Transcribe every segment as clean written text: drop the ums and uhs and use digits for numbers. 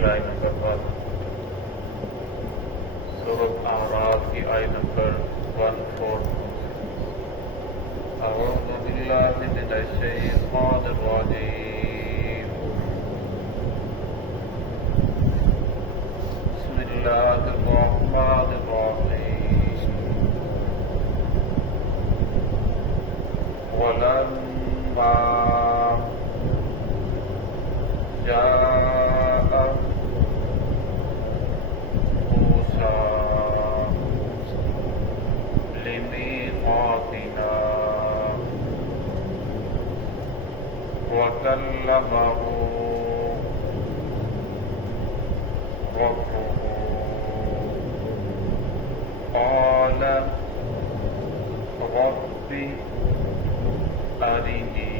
الحمدللہ نمبر 1 سورۃ اعراف کی آیت نمبر 146 اعوذ باللہ من الشیطان الرجیم بسم اللہ الرحمن الرحیم ولما جاء موسى لميقاتنا وكلمه ربه قال رب أرني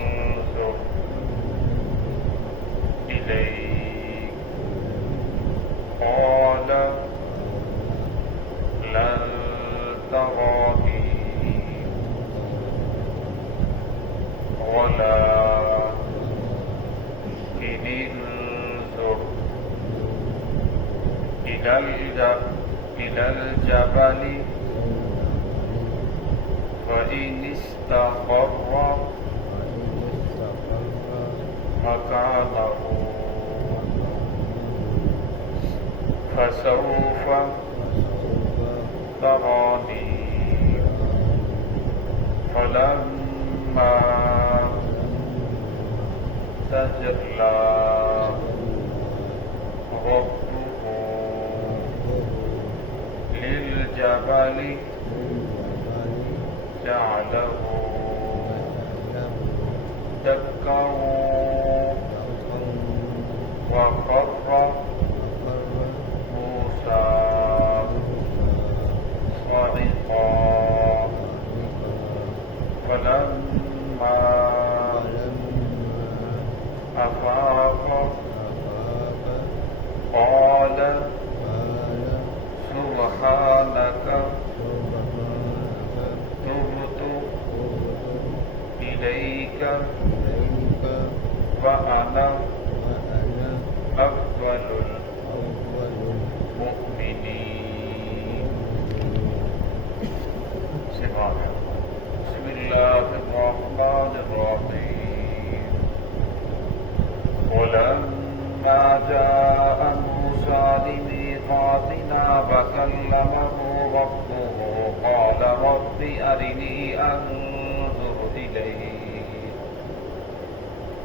أنظر إليك قال لن تراني ولكن انظر إلى الجبل فإن استقر مكانه فسوف تراني فلما تجلى ربه للجبل جعله دكا وخر موسى صعقا فلما أفاق قال سبحانك تبت إليك وأنا أول المؤمنين. بسم الله الرحمن الرحيم ولما جاء موسى لميقاتنا وكلمه ربه قال رب أرني أنظر إليك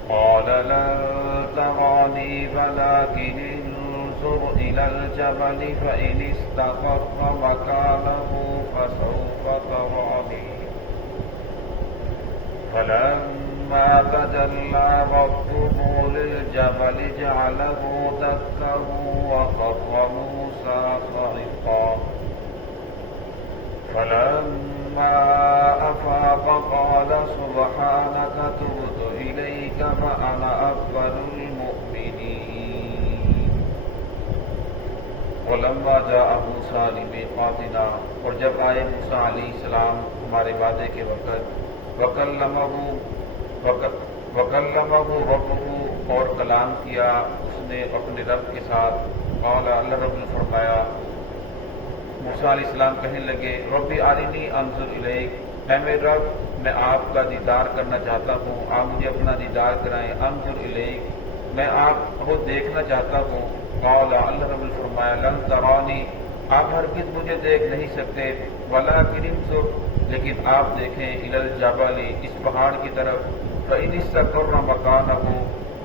قال لن تراني ولكن انظر إلى الجبل فإن استقر مكانه فسوف تراني فلما تجلى ربه للجبل جعله دكا وخر موسى صعقا فلما أفاق قال سبحانك تبت إليك وأنا أول المؤمنين. ولما جاء موسى لميقاتنا اور جب آئے موسیٰ علیہ السلام ہمارے وعدے کے وقت وکلمہ ربہ اور کلام کیا اس نے اپنے رب کے ساتھ. قال اللہ رب نے فرمایا موسیٰ علیہ السلام کہنے لگے رب ارنی انظر الیک اے میرے رب میں آپ کا دیدار کرنا چاہتا ہوں آپ مجھے اپنا دیدار کرائیں. انظر الیک میں آپ کو دیکھنا چاہتا ہوں. قال اللہ رب نے فرمایا لن ترانی آپ ہرگز مجھے دیکھ نہیں سکتے ولکن انظر لیکن آپ دیکھیں الی الجبل اس پہاڑ کی طرف فإن استقر مکانہ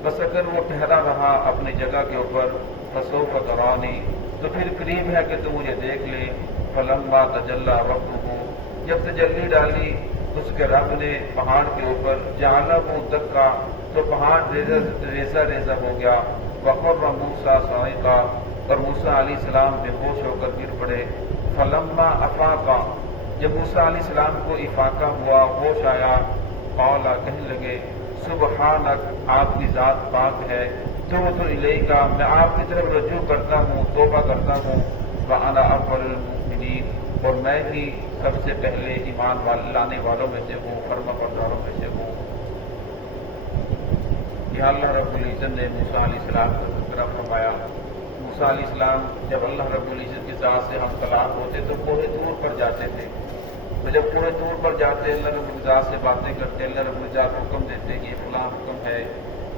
بس اگر وہ ٹھہرا رہا اپنی جگہ کے اوپر فسوف ترانی تو پھر قریب ہے کہ تو مجھے دیکھ لے. فلما تجلی ربہ جب تجلی ڈالی اس کے رب نے پہاڑ کے اوپر جعلہ دکا تو پہاڑ ریزہ ریزہ ہو گیا. وخر موسیٰ صعقا اور موسیٰ علیہ السلام بے ہوش ہو کر گر پڑے. فلما افاقا جب موسیٰ علیہ السلام کو افاقہ ہوا ہوش آیا قال کہنے لگے سبحانک آپ کی ذات پاک ہے توبۃ الیک میں آپ کی طرف رجوع کرتا ہوں توبہ کرتا ہوں. وانا اول المؤمنین اور میں ہی سب سے پہلے ایمان لانے والوں میں سے ہوں فرما برداروں میں سے ہوں. یہاں اللہ رب العزت نے موسیٰ علیہ السلام کا تذکرہ فرمایا۔ موسیٰ علیہ السلام جب اللہ رب العزت کی ذات سے ہم کلام ہوتے تو کوہ طور پر جاتے تھے، تو جب کوہ طور پر جاتے اللہ رب العزت سے باتیں کرتے، اللہ رب العزت حکم دیتے کہ یہ فلاں حکم ہے،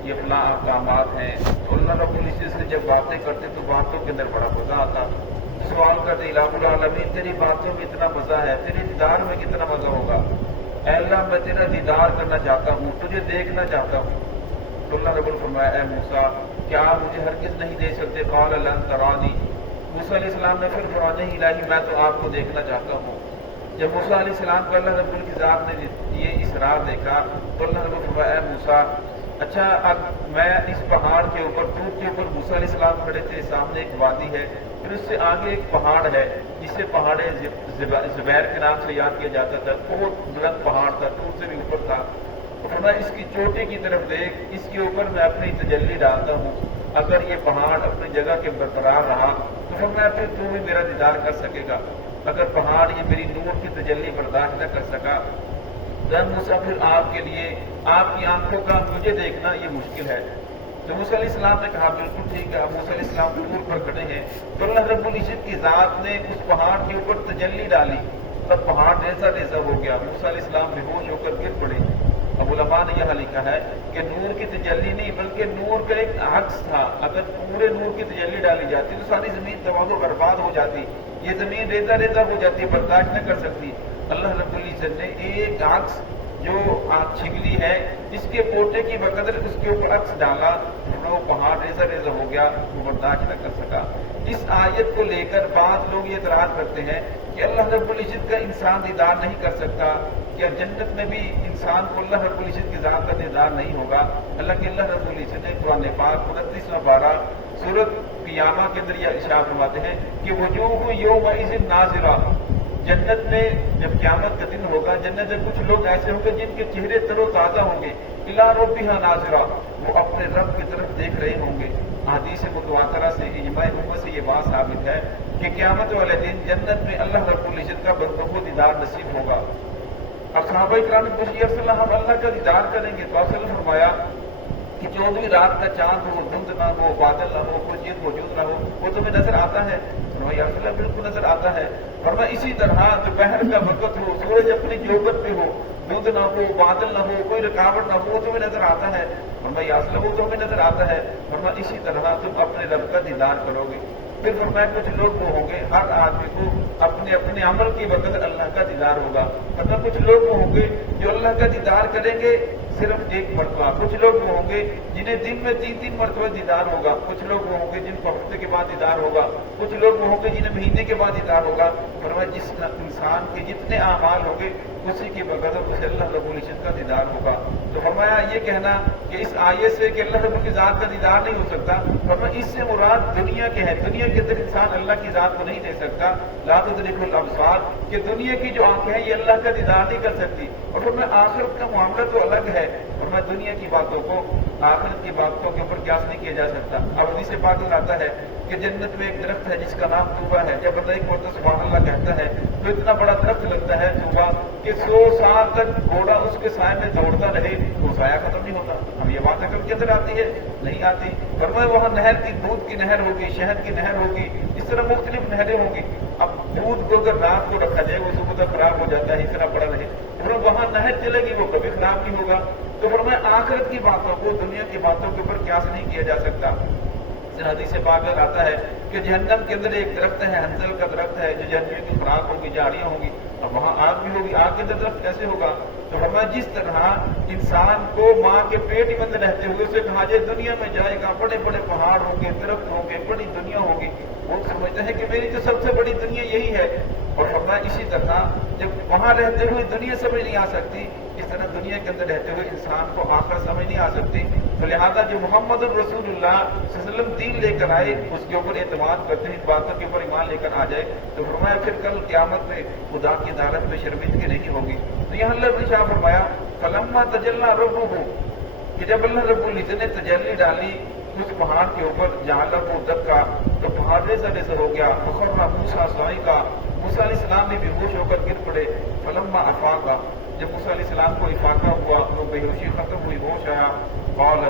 یہ فلاں احکامات ہیں، تو اللہ رب العزت سے جب باتیں کرتے تو باتوں کے اندر بڑا مزہ آتا۔ سوال کرتے الہ العالمین تیری باتوں میں اتنا مزہ ہے، تیرے دیدار میں کتنا مزہ ہوگا، اے اللہ میں تیرا دیدار کرنا چاہتا ہوں، تجھے دیکھنا چاہتا ہوں۔ تو اللہ رب فرمایا اے موسیٰ کیا آپ مجھے ہرگز نہیں دیکھ سکتے؟ قال لن ترانی، موسیٰ علیہ السلام نے پھر فرمایا نہیں الہی میں تو آپ کو دیکھنا چاہتا ہوں۔ جب موسیٰ علیہ السلام کو اللہ رب العزت نے یہ اصرار دیکھا تو اللہ رب فرمایا اے موسیٰ اچھا اب میں اس پہاڑ کے اوپر طور کے اوپر موسیٰ علیہ السلام کھڑے تھے، سامنے ایک وادی ہے، پھر اس سے آگے ایک پہاڑ ہے جسے پہاڑ زبیر کے نام سے یاد کیا جاتا تھا، بہت بلند پہاڑ تھا، طور سے بھی اوپر تھا۔ تو فرمایا اس کی چوٹی کی طرف دیکھ، اس کے اوپر میں اپنی تجلی ڈالتا ہوں، اگر یہ پہاڑ اپنی جگہ کے برقرار رہا تو فرمایا پھر تو بھی میرا دیدار کر سکے گا، اگر پہاڑ یہ میری نور کی تجلی برداشت نہ کر سکا تو موسیٰ پھر آپ کے لیے آپ کی آنکھوں کا مجھے دیکھنا یہ مشکل ہے۔ تو موسیٰ علیہ السلام نے کہا بالکل ٹھیک ہے۔ اب موسیٰ علیہ السلام طور پر کھڑے ہیں تو اللہ رب العزت کی ذات نے اس پہاڑ کے اوپر تجلی ڈالی، تب پہاڑ ریزہ ریزہ ہو گیا، موسیٰ علیہ السلام بے ہوش ہو کر گر پڑے۔ اب علماء نے یہاں لکھا ہے کہ نور کی تجلی نہیں بلکہ نور کا ایک عکس تھا، اگر پورے نور کی تجلی ڈالی جاتی تو ساری زمین تباہ و برباد ہو جاتی، یہ زمین ریزہ ریزہ ہو جاتی، برداشت نہ کر سکتی۔ اللہ رب العزت نے ایک عکس جو چھگلی ہے اس کے پوٹے کی بقدر اس کے اوپر عکس ڈالا، وہ پہاڑ ریزہ ریزہ ہو گیا، وہ برداشت نہ کر سکا۔ اس آیت کو لے کر بعض لوگ یہ اعتراض کرتے ہیں کہ اللہ رب العزت کا انسان دیدار نہیں کر سکتا، کیا جنت میں بھی انسان کو اللہ رب العزت کی ذات کا دیدار نہیں ہوگا؟ اللہ کے اللہ رب العزت نے قرآن پاک 29 سورۃ قیامہ کے اندر یہ ارشاد فرماتے ہیں کہ وجوہ یومئذ ناظرہ، جنت میں جب قیامت کا دن ہوگا جنت میں کچھ لوگ ایسے ہوں گے جن کے چہرے تر و تازہ ہوں گے، الی ربہا ناظرہ، وہ اپنے رب کی طرف دیکھ رہے ہوں گے۔ حدیث متواترہ سے اجماع امت سے یہ بات ثابت ہے کہ قیامت والے دن جنت میں اللہ رب العزت کا بندوں کو دیدار نصیب ہوگا۔ اب صحابہ کرام نے پوچھا یا رسول اللہ ہم اللہ کا دیدار کریں گے؟ تو آپ نے فرمایا کہ 14ویں رات کا چاند ہو، دھند نہ ہو، بادل نہ ہو، کوئی چیز موجود نہ ہو، وہ تمہیں نظر آتا ہے؟ فرمایا یا رسول اللہ بالکل نظر آتا ہے۔ فرمایا اسی طرح دوپہر کا وقت ہو، سورج اپنی جوبت پہ ہو، دھند نہ ہو، بادل نہ ہو، کوئی رکاوٹ نہ ہو، وہ تمہیں نظر آتا ہے؟ فرمایا یا رسول اللہ وہ تمہیں نظر آتا ہے۔ فرمایا اسی طرح تم اپنے رب کا دیدار کرو گے۔ پھر فرمایا کچھ لوگ وہ ہوں گے ہر آدمی کو اپنے اپنے عمل کی وقت اللہ کا دیدار ہوگا، مطلب کچھ لوگ وہ ہوں گے جو اللہ کا دیدار کریں گے صرف ایک مرتبہ، کچھ لوگ وہ ہوں گے جنہیں دن میں 3 مرتبہ دیدار ہوگا، کچھ لوگ وہ ہوں گے جن کو ہفتے کے بعد دیدار ہوگا، کچھ لوگ وہ ہوں گے جنہیں مہینے کے بعد دیدار ہوگا۔ فرمایا جس انسان کے جتنے اعمال ہوں گے اسی کی بقدر اسے اللہ رب العزت کا دیدار ہوگا۔ تو فرمایا یہ کہنا کہ اس آیت سے کہ اللہ رب کی ذات کا دیدار نہیں ہو سکتا، فرمایا اس سے مراد دنیا کے ہے، دنیا کے اندر انسان اللہ کی ذات کو نہیں دے سکتا، لا تدرک الابصار، کہ دنیا کی جو آنکھیں ہیں یہ اللہ کا دیدار نہیں کر سکتی۔ اور فرمایا آخرت کا معاملہ تو الگ ہے، فرمایا دنیا کی باتوں کو آخرت کی باتوں کے اوپر قیاس نہیں کیا جا سکتا۔ اب حدیث پاک میں آتا ہے کہ جنت میں ایک درخت ہے جس کا نام طوبہ ہے، جب بندہ ایک مرتبہ سبحان اللہ کہتا ہے تو اتنا بڑا درخت لگتا ہے طوبہ کہ 100 سال تک گھوڑا اس کے سائے میں دوڑتا رہے وہ سایہ ختم نہیں ہوتا۔ ہم یہ بات اگر کدھر آتی ہے؟ نہیں آتی۔ فرمایا وہاں نہر کی دودھ کی نہر ہوگی، شہد کی نہر ہوگی، اس طرح مختلف نہریں ہوں گی۔ اب دودھ کو اگر رات کو رکھا جائے وہ صبح تک خراب ہو جاتا ہے، اس طرح پڑا رہے، وہاں نہر چلے گی وہ کبھی خراب نہیں ہوگا۔ تو فرمایا آخرت کی باتوں کو دنیا کی باتوں کے اوپر قیاس نہیں کیا جا سکتا۔ حدیث پاک میں آتا ہے کہ جہنم کے اندر ایک درخت ہے، ہنزل کا درخت ہے، جو جہنم کی خوراک ہوگی، جھاڑیاں ہوں گی، اب وہاں آگ بھی ہوگی، آگ کے اندر درخت کیسے ہوگا؟ تو فرمایا جس طرح انسان کو ماں کے پیٹ میں رہتے ہوئے اسے کہا جائے دنیا میں جائے گا، بڑے بڑے پہاڑ ہوں گے، درخت ہوں گے، بڑی دنیا ہوگی، وہ سمجھتا ہے کہ میری تو سب سے بڑی دنیا یہی ہے۔ اور فرمایا اسی طرح جب وہاں رہتے ہوئے دنیا سمجھ نہیں آ سکتی، اس طرح دنیا کے اندر رہتے ہوئے انسان کو آخرت سمجھ نہیں آ سکتی۔ تو لہٰذا جو محمد الرسول اللہ صلی اللہ علیہ وسلم دین لے کر آئے اس کے اوپر اعتماد کرتے ہیں، ان باتوں کے اوپر ایمان لے کر آ جائے تو فرمایا پھر کل قیامت میں خدا کی عدالت میں شرمندگی نہیں ہوگی۔ تو یہاں اللہ نے شاہ فرمایا فلما تجلی ربہ، کہ جب اللہ رب العزت نے تجلی ڈالی اس پہاڑ کے اوپر جعلہ دکا تو پہاڑ ریزہ ریزہ ہو گیا، فخر موسیٰ صاعقہ، موسیٰ علیہ السلام بھی بے ہوش ہو کر گر پڑے۔ فلما افاقہ، جب موسیٰ علیہ السلام کو افاقہ ہوا، وہ بے ہوشی ختم ہوئی، ہوش آیا، قال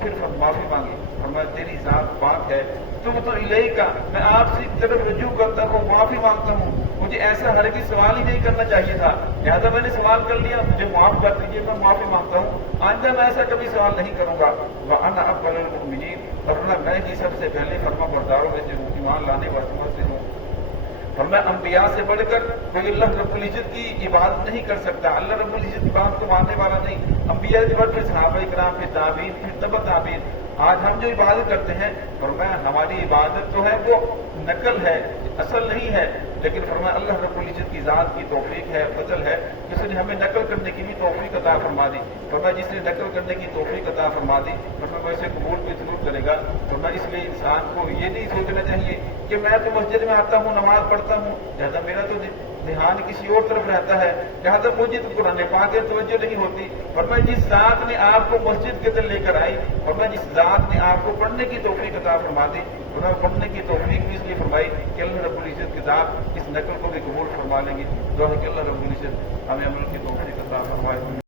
پھر معافی مانگی, فرمایا تیری ذات پاک ہے, تم تو الیک کا, میں آپ سے طرف رجوع کرتا ہوں, معافی مانگتا ہوں, مجھے ایسا ہرگز سوال ہی نہیں کرنا چاہیے تھا, لہٰذا میں نے سوال کر لیا, مجھے معاف کر دیجیے, میں معافی مانگتا ہوں, آئندہ میں ایسا کبھی سوال نہیں کروں گا. وَأَنَا أَوَّلُ الْمُؤْمِنِينَ, ورنہ میں ہی سب سے پہلے فرما برداروں میں سے ہوں, ایمان لانے والوں سے ہوں. فرمایا انبیاء سے بڑھ کر کوئی اللہ رب العزت کی عبادت نہیں کر سکتا, اللہ رب العزت کی بات کو ماننے والا نہیں. انبیاء سے بڑھ کر صحابہ کرام, پھر تابعین, پھر تبع تابعین. آج ہم جو عبادت کرتے ہیں, فرمایا ہماری عبادت تو ہے وہ نقل ہے, اصل نہیں ہے, لیکن فرمایا اللہ رب العزت کی ذات کی توفیق ہے, فضل ہے, جس نے ہمیں نقل کرنے کی بھی توفیق عطا فرما دی. فرمایا جس نے نقل کرنے کی توفیق عطا فرما دی, فرمایا ویسے قبول بھی ضرور کرے گا. فرمایا اس لیے انسان کو یہ نہیں سوچنا چاہیے کہ میں تو مسجد میں آتا ہوں, نماز پڑھتا ہوں, لہٰذا میرا تو دھیان کسی اور طرف رہتا ہے, لہٰذا مجھے تو قرآن پاک کی توجہ نہیں ہوتی. فرمایا جس ذات نے آپ کو مسجد کے اندر لے کر آئی, فرمایا جس ذات نے آپ کو پڑھنے کی توفیق عطا فرما دی, فرمایا پڑھنے کی توفیق بھی اس لیے فرمائی کہ اللہ رب العزت کی ذات اس نقل کو بھی قبول فرما لیں گی. دعا ہے کہ اللہ رب العزت ہمیں عمل کی توفیق عطا فرمائے.